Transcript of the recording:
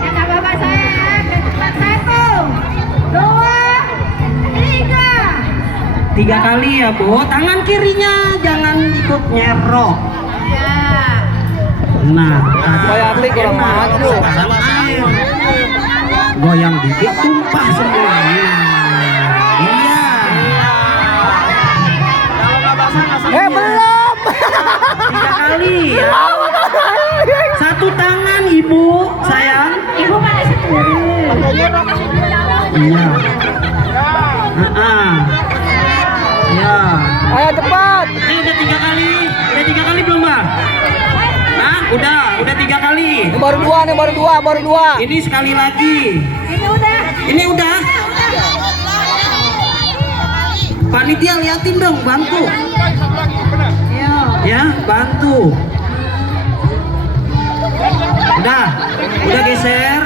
Kata bapak saya, cepat 1, 2, 3. 3 kali ya Bu. Tangan kirinya jangan ikut nyerok. Ya. Nah, Supaya atlet kurang maju. pasang air. Goyang dikit tumpah semuanya. Iya. Belum. 3 kali ya. 1 tangan Ibu, sayang. Ibu mana sendiri? Iya. Ya. Ayo cepat. Ini udah 3 kali. Udah 3 kali belum, Mbak? Hah? Udah 3 kali. Ini baru dua. Ini sekali lagi. Ini udah. Ini udah. Panitia liatin dong, bantu. Ya, bantu. Udah geser.